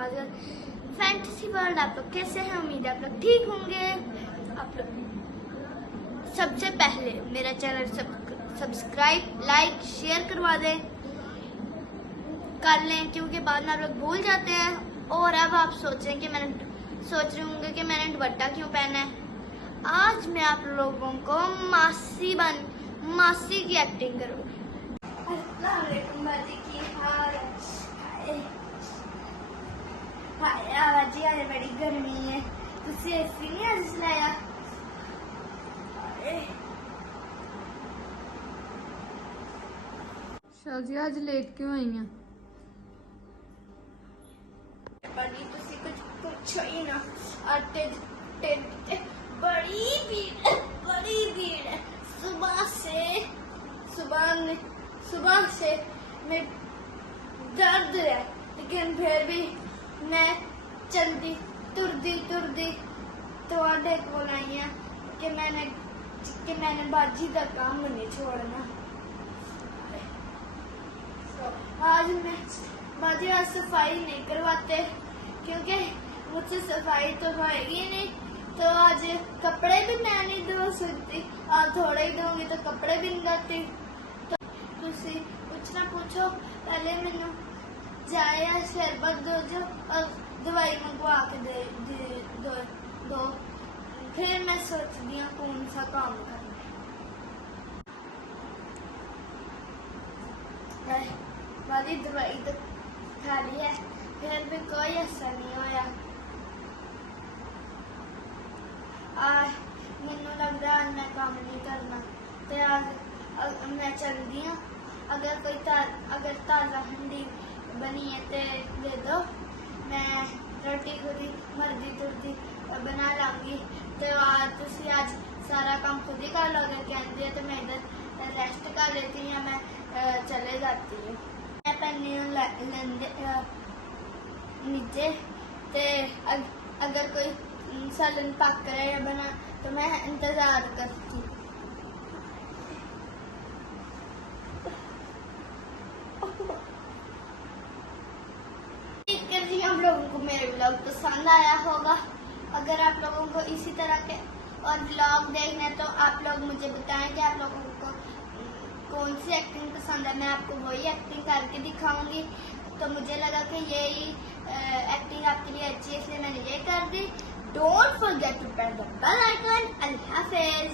बाजार fantasy world. आप लोग कैसे हैं? उम्मीद है आप लोग ठीक होंगे। आप लोग सबसे पहले मेरा चैनल सब्सक्राइब, लाइक, शेयर करवा दें, कर लें, क्योंकि बाद में आप लोग भूल जाते हैं। और अब आप सोच रहे होंगे कि मैंने दुपट्टा क्यों पहना है। आज मैं आप लोगों को मासी की एक्टिंग करूँगी। अस्सलाम वालेकुम बाजी की हाल बाजी। आज बड़ी गर्मी है, तुसी एसी नहीं आज चलाया? शाजी आज लेट क्यों आई हैं? बाजी तुसी कुछ पूछो ही ना। आटे बड़ी भीड़ है। सुबह से मैं दर्द है, लेकिन फिर भी मैं चलती तुरदी तो आधे को आई है कि मैंने बाजी का काम नहीं छोड़ना। आज मैं बाजी आज सफाई नहीं करवाते, क्योंकि मुझसे सफाई तो होएगी नहीं। तो आज कपड़े भी मैं नहीं धो सकती, और थोड़े ही धोंगी तो कपड़े भी नहीं धोती। तो तुसी कुछ ना पूछो, पहले मैनू जाए या शरबत दो और दवाई मंगवा के दो, फिर मैं सोचती हूँ कौन सा काम करना है। बाजी दवाई तो खा ली है, फिर भी कोई असर नहीं होया। मैनू लग रहा है मैं काम नहीं करना, तो आज मैं चलती हूँ। अगर ताज़ा हंडी बनी है तो दे दो, मैं रोटी खुद ही मर्जी तुरदी बना लाऊंगी। तो आज सारा काम खुद ही कर लोगे कहती है, तो मैं इधर रेस्ट कर लेती हूँ, मैं चले जाती हूँ। मैं पहनी हूँ नीचे, ते अगर कोई सालन पक रहा है या बना तो मैं इंतजार करती हूँ। हम लोगों को मेरे व्लॉग पसंद आया होगा। अगर आप लोगों को इसी तरह के और व्लॉग देखना है तो आप लोग मुझे बताएं कि आप लोगों को कौन सी एक्टिंग पसंद है। मैं आपको वही एक्टिंग करके दिखाऊंगी। तो मुझे लगा कि यही एक्टिंग आपके लिए अच्छी है, इसलिए मैंने ये कर दी। Don't forget to press the bell icon. अल्लाह हाफिज।